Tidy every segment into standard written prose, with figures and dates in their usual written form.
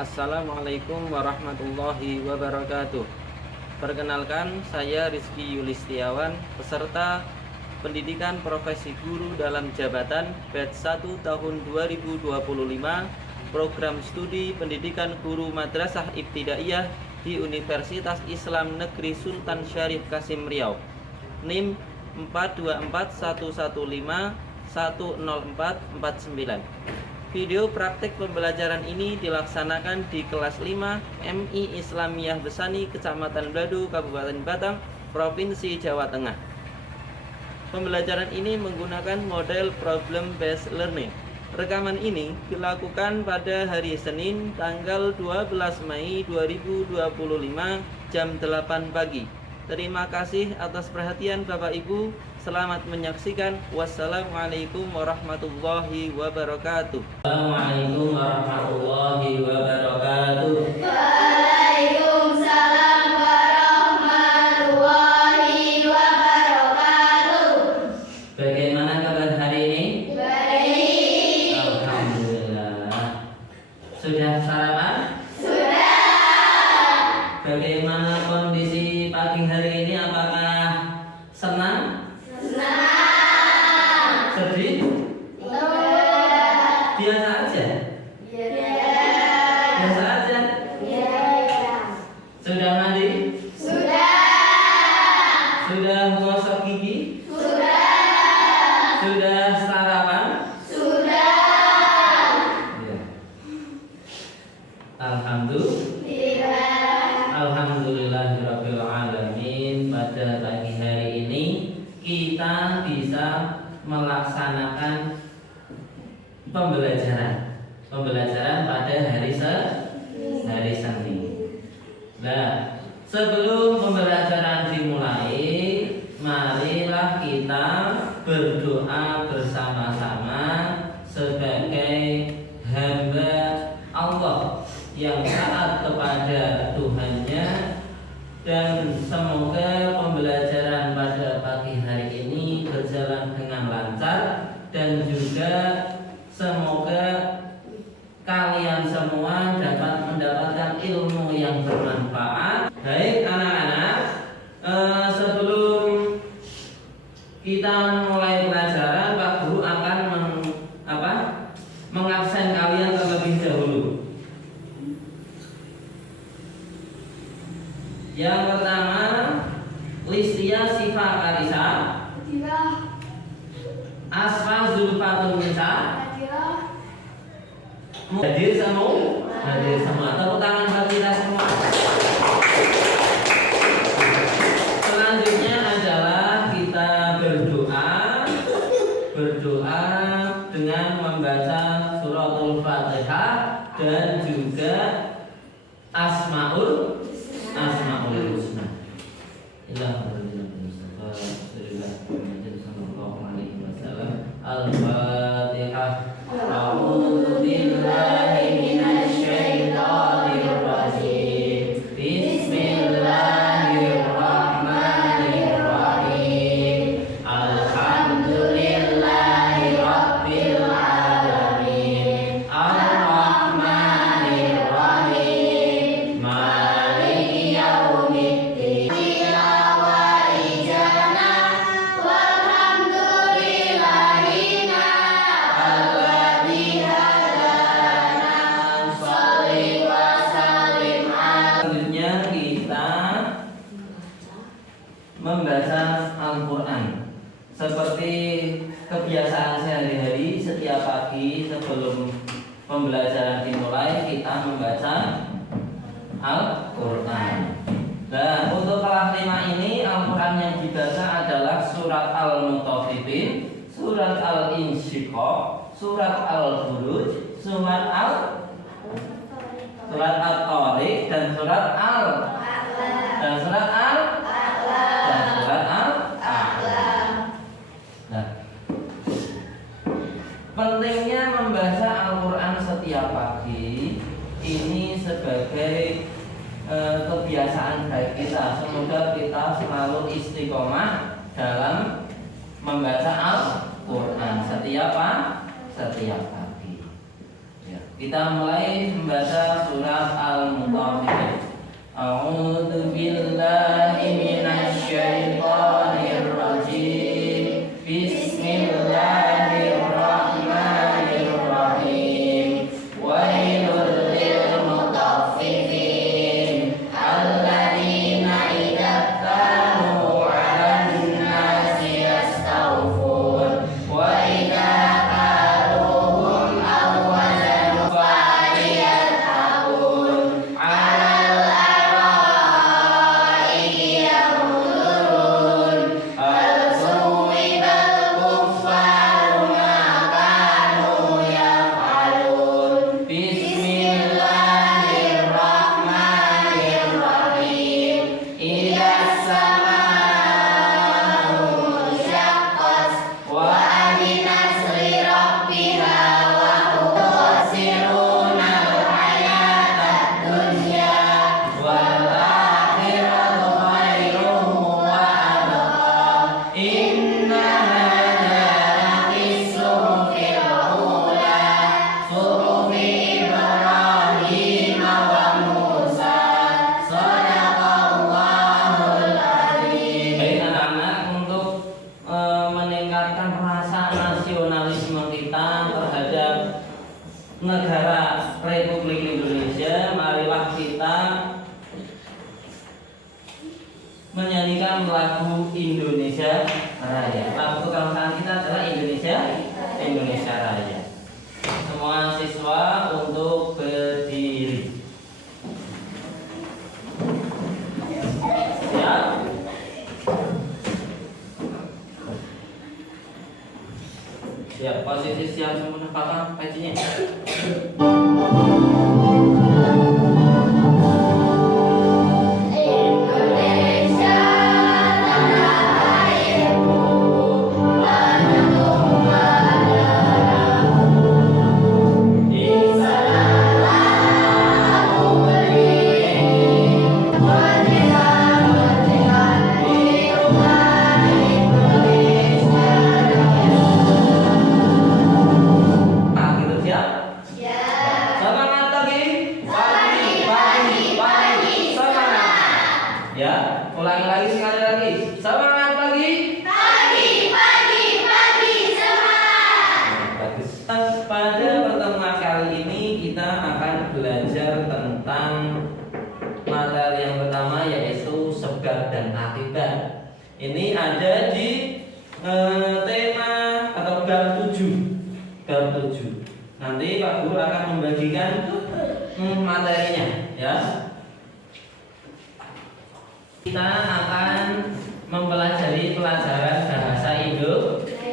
Assalamualaikum warahmatullahi wabarakatuh. Perkenalkan, saya Rizky Yulistiawan, peserta pendidikan profesi guru dalam jabatan batch 1 tahun 2025, program studi pendidikan guru madrasah ibtidaiyah di Universitas Islam Negeri Sultan Syarif Kasim Riau. NIM 424115104449. Video praktik pembelajaran ini dilaksanakan di kelas 5 MI Islamiyah Besani, Kecamatan Bladu, Kabupaten Batang, Provinsi Jawa Tengah. Pembelajaran ini menggunakan model problem based learning. Rekaman ini dilakukan pada hari Senin tanggal 12 Mei 2025 jam 8 pagi. Terima kasih atas perhatian Bapak Ibu. Selamat menyaksikan. Wassalamualaikum warahmatullahi wabarakatuh. Assalamualaikum warahmatullahi wabarakatuh. Waalaikumsalam warahmatullahi wabarakatuh. Bagaimana kabar hari ini? Baik. Alhamdulillah. Sudah sarapan? Sudah. Bagaimana kondisi pagi hari ini? Apakah senang? Senang. Sedih? Tidak. Biasa aja? Biasa aja? Sudah mandi? Sudah. Sudah gosok gigi? Sudah. Sudah sarapan? Sudah. Ya. Alhamdulillahirabbil alamin. Pada pagi hari ini kita bisa melaksanakan pembelajaran pada hari Senin. Nah, sebelum pembelajaran dimulai, marilah kita berdoa bersama-sama sebagai hamba Allah yang taat kepada Tuhannya, dan semoga pembelajaran pada pagi hari ini berjalan dengan lancar, dan juga semoga kalian semua dapat mendapatkan ilmu yang bermanfaat. Baik anak-anak, sebelum kita mulai pelajaran, Pak Guru akan mengabsen kalian terlebih dahulu. Yang pertama, Listia Sifa Karisa, Asfa Zulfatun Nisa. Hadir semua. Tepuk tangan buat kita semua. Selanjutnya adalah kita berdoa dengan membaca suratul Fatihah dan juga Asmaul Husna. Al-Fatihah. A'udzu billahi minasy syaithanir rajim. Bismillahirrahmanirrahim. Alhamdulillahi rabbil alamin. Ar-Rahmanir Rahim. Maliki yaumiddin. Selanjutnya kita membaca Al-Quran. Seperti kebiasaan sehari-hari, setiap pagi sebelum pembelajaran dimulai kita membaca Al-Quran. Nah, untuk kelas 5 ini Al-Quran yang dibaca adalah surat Al-Mutaffifin, surat Al-Insyiqaq, surat Al-Buruj, surat At-Tariq, dan surat Al-A'la. Nah, pentingnya membaca Al-Quran setiap pagi ini sebagai kebiasaan baik kita. Semoga kita selalu istiqomah dalam membaca Al-Quran setiap pagi. Ya. Kita mulai membaca surat Al-Mutaffifin. A'udzu billahi minasy syaithanir rajim. Bismillahirrahmanirrahim. Wailul lil mutaffifin alladzina idza kanu 'alan nasi yastawfun wa idza kaluhum aw wazanuhum falyattaqun 'alal araiki yanzurun hal suwibal kuffaru ma kanu yaf'alun. Bismillahirrahmanirrahim. Idas samaa'u munsyaqqat wa adinat li rabbiha wa tu'thiruna al-hayatad dunya wal akhiratu khairun wa abqa. Inna hadza lafis suhufil ula suhufi Ibrahim wa Musa. Shadaqallahul adzim. Baik anak-anak, untuk meningkatkan rasa nasionalisme kita terhadap negara Republik Indonesia, marilah kita menyanyikan lagu Indonesia Raya. Lagu kebangsaan kita adalah Indonesia Raya. Semua siswa untuk berdiri. Siap? Siap, posisi siap semua. Kakak, pacinya. Indonesia tanah airku, tanah tumpah darahku. Di sanalah aku berdiri, merdeka, merdeka di rumah Indonesia Raya. Nah, gitu siap? Siap. Semangat lagi. Semangat. Ya, ulangi lagi sekali lagi. Semangat lagi. Pagi, semangat. Bagus. Pada pertemuan kali ini kita akan belajar tentang materi yang pertama, yaitu sebab dan akibat. Ini ada di tema atau bab 7. Bab 7. Nanti Pak Guru akan membagikan materinya, ya. Kita akan mempelajari pelajaran bahasa Indonesia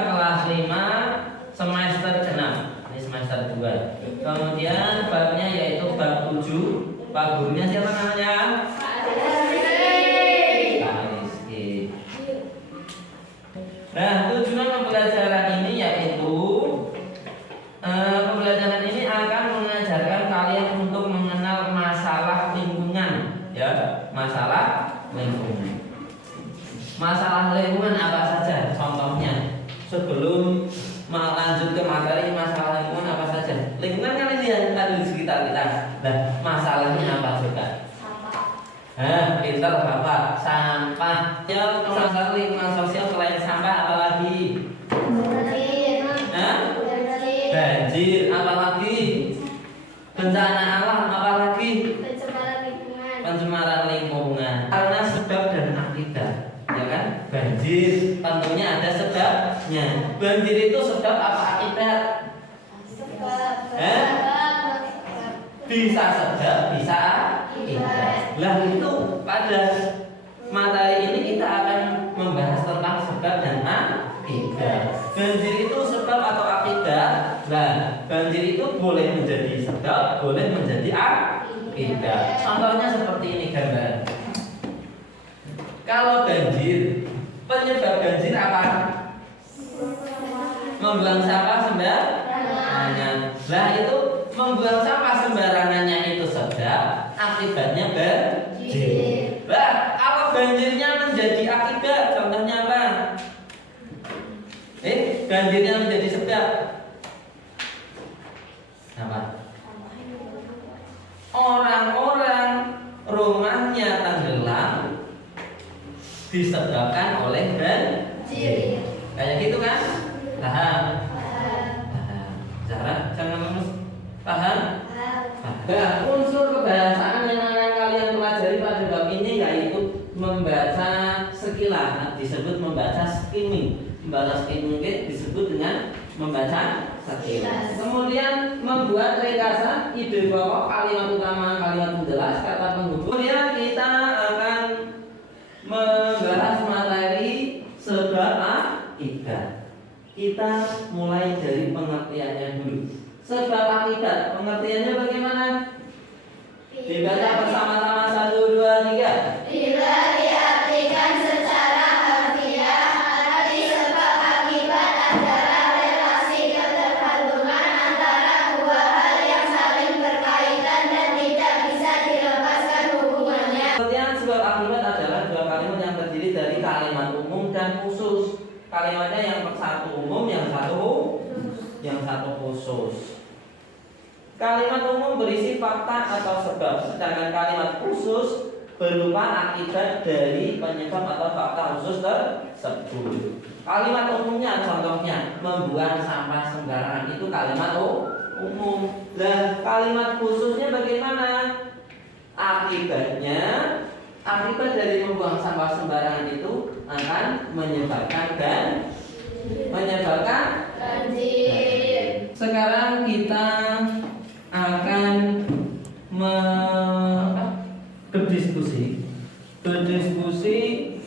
kelas 5 semester 6. Ini semester 2. Kemudian babnya yaitu bab 7. Pak gurunya siapa namanya? Pak Rizky. Nah, tujuan pembelajaran ini yaitu pembelajaran ini akan mengajarkan kalian untuk mengenal masalah lingkungan, ya, masalah lingkungan. Masalah lingkungan apa saja? Contohnya, sebelum lanjut ke materi masalah lingkungan apa saja? Lingkungan kan ini yang ada di sekitar kita. Nah, masalahnya apa coba? Pintar Bapak. Sampah. Ya, masalah lingkungan sosial selain sampah apa lagi? Banjir, apa lagi? Bencana alam, apa lagi? Pencemaran lingkungan. Karena sebab dan akibat, ya kan? Banjir tentunya ada sebabnya. Banjir itu sebab apa akibat? Bisa sebab, bisa akibat. Lah itu pada materi ini kita akan membahas tentang sebab dan akibat. Banjir itu sebab atau akibat? Nah, banjir itu boleh menjadi sebab, boleh menjadi akibat. Contohnya seperti ini gambar. Kalau banjir, penyebab banjir apa? Membuang sampah sembarangan. Lah itu membuang sampah sembarangannya itu sebab, akibatnya banjir. Lah kalau banjirnya menjadi akibat, contohnya apa? Banjirnya menjadi sebab. Apa? Orang-orang rumahnya tenggelam disebabkan oleh banjir. Kayak gitu kan? Paham? Paham. Jangan lemes. Paham? Nah, unsur kebahasaan yang akan kalian pelajari pada bab ini yaitu membaca sekilas, disebut membaca skimming. Membaca skimming disebut dengan membaca sekilas. Kemudian membuat ringkasan, ide pokok, kalimat utama, kalimat penjelas, kata penghubung. Kemudian kita akan membahas materi sebab akibat. Kita mulai dari pengertiannya dulu. Sebab akibat, pengertiannya bagaimana? Dibaca bersama-sama 1, 2, 3. Bila diartikan secara harfiah, arti sebab akibat adalah relasi ketergantungan antara dua hal yang saling berkaitan dan tidak bisa dilepaskan hubungannya. Pengertian sebab akibat adalah dua kalimat yang terdiri dari kalimat umum dan khusus. Kalimatnya yang satu umum, yang satu khusus. Kalimat umum berisi fakta atau sebab, sedangkan kalimat khusus berupa akibat dari penyebab atau fakta khusus tersebut. Kalimat umumnya contohnya membuang sampah sembarangan, itu kalimat umum. Dan kalimat khususnya bagaimana? Akibatnya, akibat dari membuang sampah sembarangan itu akan menyebabkan Banjir. Sekarang kita akan berdiskusi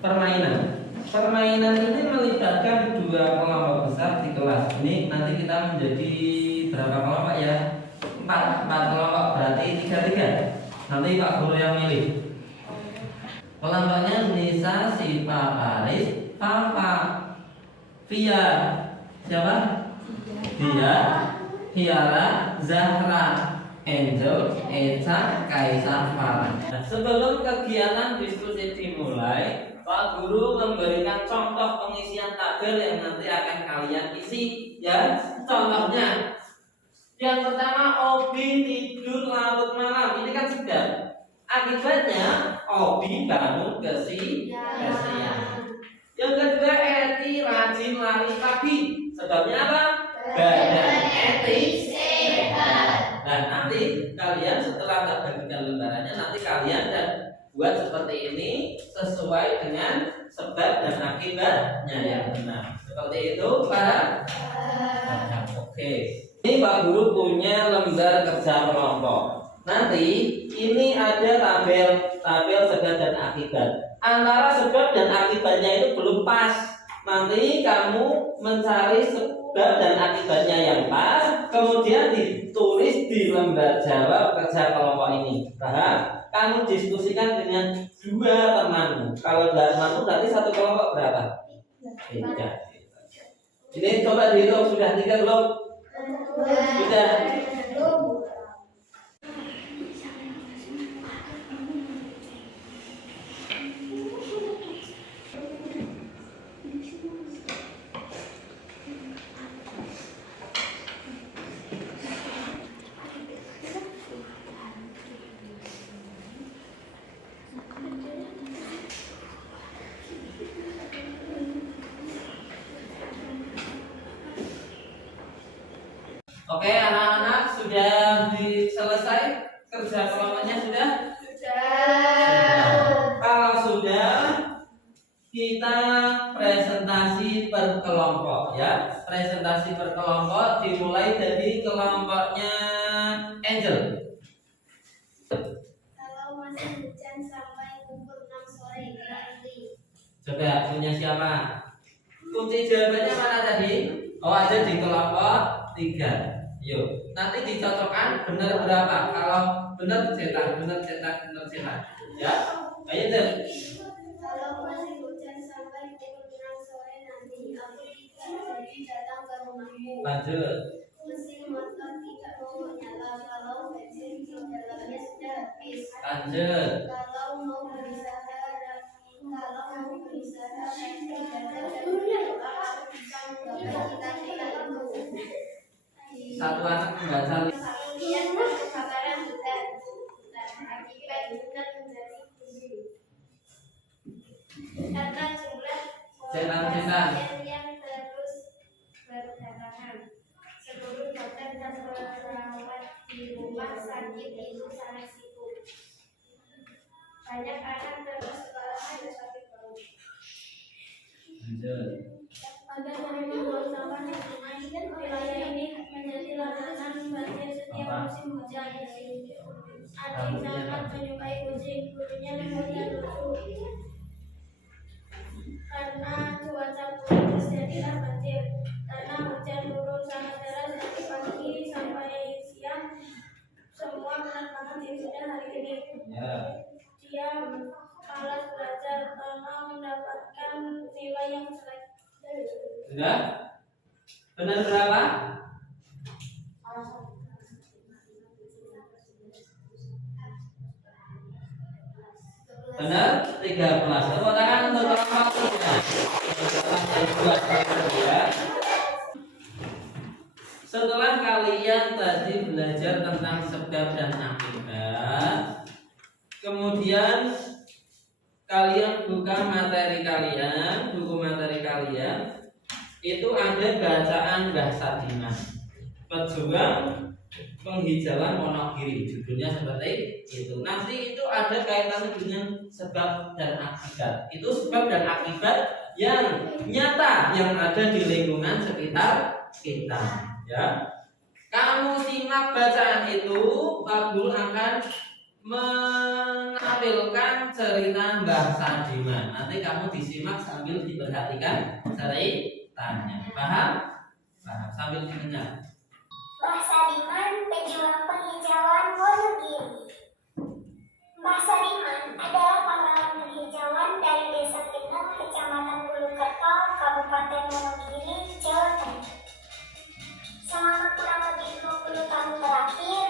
permainan. Permainan ini melibatkan dua kelompok besar di kelas ini. Nanti kita menjadi berapa kelompok ya? 4 kelompok, berarti 3-3. Nanti Pak Guru yang milih. Kelompoknya Nisa, Sipa, Paris, Papa, Via, siapa? Dia, Hiara, Zahra, Angel, Eca, Kaisar, Farah. Nah, sebelum kegiatan diskusi dimulai, Pak Guru memberikan contoh pengisian tabel yang nanti akan kalian isi, ya. Contohnya, yang pertama, Obi tidur larut malam. Ini kan sudah. Akibatnya, Obi bangun kesiangan. Yang kedua, Eti rajin lari pagi. Sebabnya apa? Badan Eti sehat. Nah, nanti kalian setelah tak bagikan lembarannya, nanti kalian dan buat seperti ini sesuai dengan sebab dan akibatnya yang benar. Seperti itu, Pak. Oke. Ini Pak Guru punya lembar kerja kelompok. Nanti ini ada tabel sebab dan akibat. Antara sebab dan akibatnya itu belum pas. Nanti kamu mencari sebab dan akibatnya yang pas, kemudian ditulis di lembar jawab kerja kelompok ini. Paham? Kamu diskusikan dengan dua temanmu. Kalau dua temanmu berarti satu kelompok berapa? 3. Ini coba dihitung, sudah 3 belum? Sudah. Oke, anak-anak sudah selesai kerja kelompoknya sudah? Kalau sudah, kita presentasi per kelompok ya. Presentasi per kelompok dimulai dari kelompoknya Angel. Kalau masih hujan sampai pukul 6 sore berarti. Coba punya siapa? Kunci jawabannya mana tadi? Oh, ada di kelompok 3. Yuk, nanti dicocokkan benar berapa? Kalau benar cetak. Ya, ayo deh. Kalau masih hujan sampai pukul 6 sore nanti, aku tidak jadi datang ke rumahmu. Lanjut. Mesin motor tidak mau menyala kalau bensin di dalamnya sudah habis. Lanjut. Kalau mau berusaha dan tidak ada berdoa bisa menggapai cita-cita itu. satu anak membaca Kemudian kebakaran hutan. Akibat hutan menjadi tinggi. Karena jumlah Setan-setan. yang terus berdatangan. Seluruh dokter dan perawat di rumah sakit itu sangat sibuk. Banyak anak terus sekolah dan sakit perut. lanjut. Agar menangani sampah di sungai, wilayah ini menjadi langganan banjir setiap musim hujan. Adik sangat menyukai kucing, gurunya kemudian lucu. Karena cuaca buruk terjadilah banjir. Karena hujan turun sangat deras dari pagi sampai siang, semua penerbangan ditunda hari ini. Ya. Dia malas belajar karena mendapatkan nilai yang jelek. Sudah? Benar berapa? Benar? 13. Tepuk tangan untuk orang waktunya. Setelah kalian tadi belajar tentang sebab dan akibat, kemudian kalian buka materi kalian, buku materi kalian, itu ada bacaan Mbah Sadiman, Pejuang Penghijauan Wonogiri, judulnya seperti itu. Nanti itu ada kaitannya dengan sebab dan akibat. Itu sebab dan akibat yang nyata yang ada di lingkungan sekitar kita. Ya, kamu simak bacaan itu, Pak Guru akan menampilkan cerita Mbah Sadiman. Nanti kamu disimak sambil diperhatikan ceritanya. Paham? Paham. Sambil didengar. Mbah Sadiman, pejuang penghijauan Wonogiri. Mbah Sadiman adalah pahlawan penghijauan dari Desa Kendeng, Kecamatan Bulukerto, Kabupaten Wonogiri, Jawa Tengah. Selama kurang lebih 20 tahun terakhir,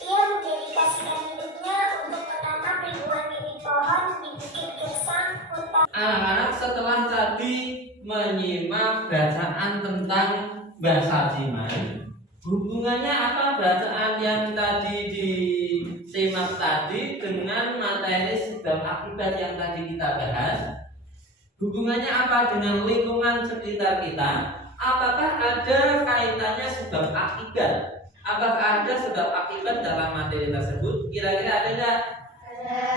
ia mendedikasikan hidupnya untuk menanam ribuan bibit pohon di Bukit Gersang, hutan. Anak-anak setelah tadi menyimak bacaan tentang Mbah Sadiman, hubungannya apa bacaan yang tadi disimak tadi dengan materi sebab akibat yang tadi kita bahas? Hubungannya apa dengan lingkungan sekitar kita? Apakah ada kaitannya sebab akibat? Apakah ada sebab akibat dalam materi tersebut? Kira-kira ada enggak?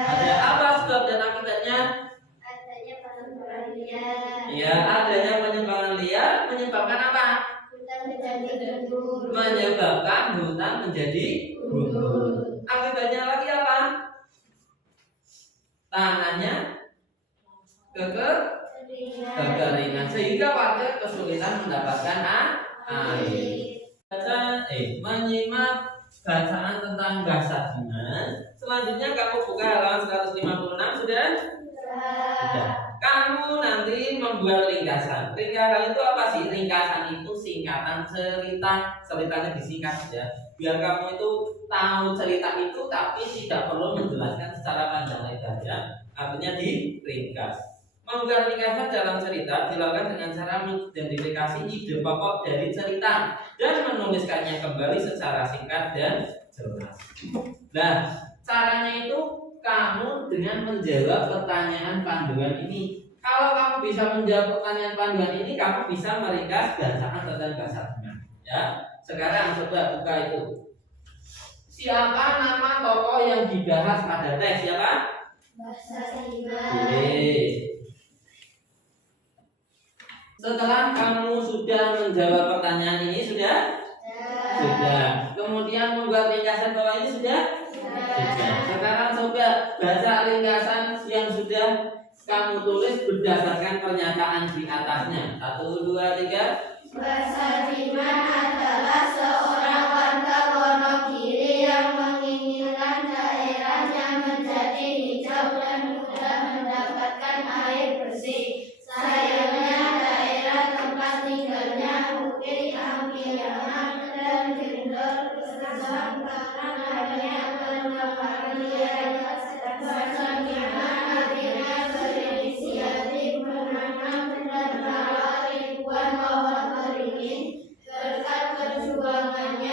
Ada. Apa sebab dan akibatnya? Adanya penebangan liar. Ya, adanya penebangan liar menyebabkan apa? Hutan menjadi gundul. Menyebabkan hutan menjadi gundul. Akibatnya lagi apa? Tanahnya kekeringan sehingga warga kesulitan mendapatkan air. Menyimak bacaan tentang Mbah Sadiman. Selanjutnya kamu buka halaman 156 sudah? Sudah. Kamu nanti membuat ringkasan. Ringkasan itu apa sih? Ringkasan itu singkatan cerita. Ceritanya disingkat saja. Biar kamu itu tahu cerita itu tapi tidak perlu menjelaskan secara panjang lebar ya. Artinya diringkas. Membuat ringkasan dalam cerita dilakukan dengan cara mengidentifikasi ide pokok dari cerita dan menuliskannya kembali secara singkat dan jelas. Nah, caranya itu kamu dengan menjawab pertanyaan panduan ini. Kalau kamu bisa menjawab pertanyaan panduan ini, kamu bisa meringkas bacaan tentang Mbah Sadiman. Ya, sekarang coba buka itu. Siapa nama tokoh yang dibahas pada teks? Siapa? Mbah Sadiman. Setelah kamu sudah menjawab pertanyaan ini sudah? Sudah. Kemudian membuat ringkasan bawah ini sudah? Sudah. Sekarang coba baca ringkasan yang sudah kamu tulis berdasarkan pernyataan di atasnya. 1, 2, 3. Mbah Sadiman adalah seorang warga Wonogiri yang menginginkan daerahnya menjadi hijau dan mudah mendapatkan air bersih. Sayangnya daerah tempat tinggalnya bukit ampianan dan kendor kesesakan karena adanya penebangan liar. Mbah Sadiman akhirnya berinisiatif menanam dan merawat ribuan pohon beringin. Berkat perjuangannya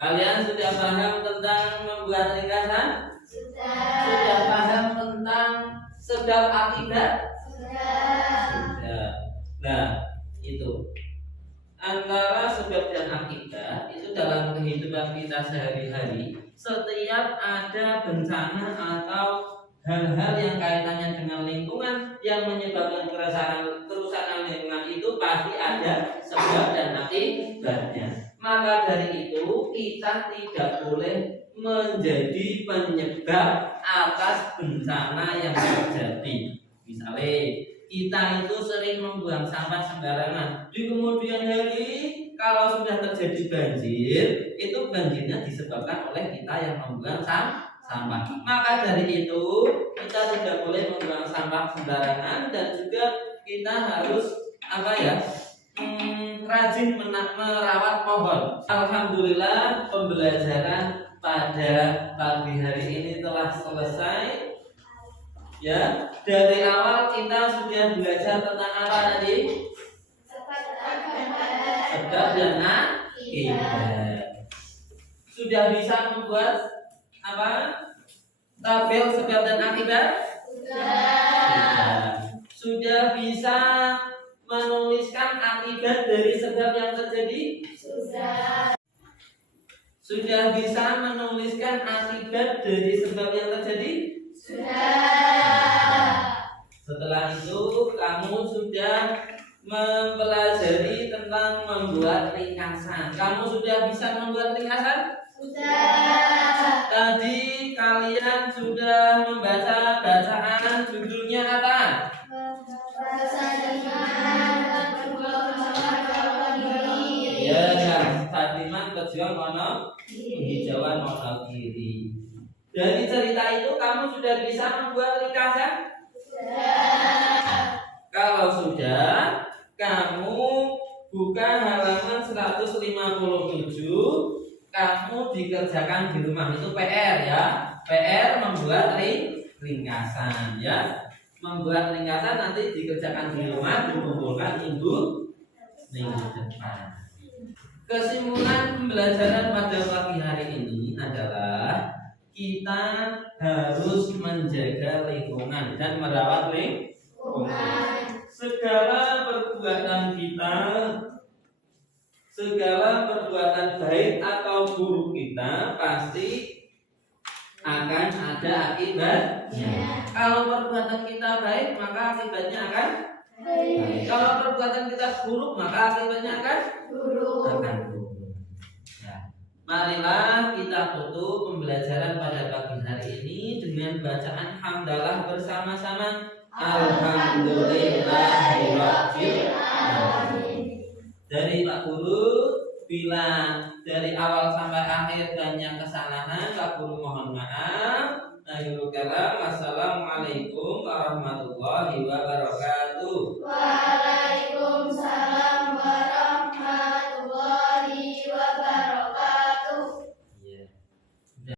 Kalian sudah paham tentang membuat ringkasan? Sudah. Sudah paham tentang sebab akibat? Sudah. Nah, itu antara sebab dan akibat itu dalam kehidupan kita sehari-hari. Setiap ada bencana atau hal-hal yang kaitannya dengan lingkungan yang menyebabkan kerusakan lingkungan itu pasti ada sebab dan akibatnya. Maka dari itu kita tidak boleh menjadi penyebab atas bencana yang terjadi. Misalnya kita itu sering membuang sampah sembarangan. Di kemudian hari kalau sudah terjadi banjir, itu banjirnya disebabkan oleh kita yang membuang sampah. Maka dari itu kita tidak boleh membuang sampah sembarangan dan juga kita harus rajin merawat pohon. Alhamdulillah pembelajaran pada pagi hari ini telah selesai. Ya, dari awal kita sudah belajar tentang apa tadi? Sebab dan akibat. Sudah bisa membuat apa? Tabel sebab dan akibat? Sudah bisa menuliskan akibat dari sebab yang terjadi? Sudah bisa menuliskan akibat dari sebab yang terjadi? Setelah itu kamu sudah mempelajari tentang membuat ringkasan. Kamu sudah bisa membuat ringkasan? Tadi kalian sudah membaca bacaan judulnya apa? Ya, Sadiman Pejuang Wono Penghijauan Wonogiri. Dari cerita itu kamu sudah bisa membuat ringkasan? Kalau sudah, kamu buka halaman 157. Kamu dikerjakan di rumah, itu PR ya. PR membuat ringkasan ya. Membuat ringkasan nanti dikerjakan di rumah, dikumpulkan minggu depan. Kesimpulan pembelajaran pada pagi hari ini adalah kita harus menjaga lingkungan dan merawat lingkungan. Segala perbuatan kita, segala perbuatan baik atau buruk kita pasti akan ada akibatnya. Kalau perbuatan kita baik, maka akibatnya akan baik. Kalau perbuatan kita buruk, maka akibatnya akan buruk. Ya. Marilah kita tutup pembelajaran pada pagi hari ini dengan bacaan hamdalah bersama-sama. Alhamdulillahirabbil alamin. Dari Pak Guru, bila dari awal sampai akhir banyak kesalahan, Pak Guru mohon maaf. Akhirul kalam, wassalamualaikum warahmatullahi wabarakatuh.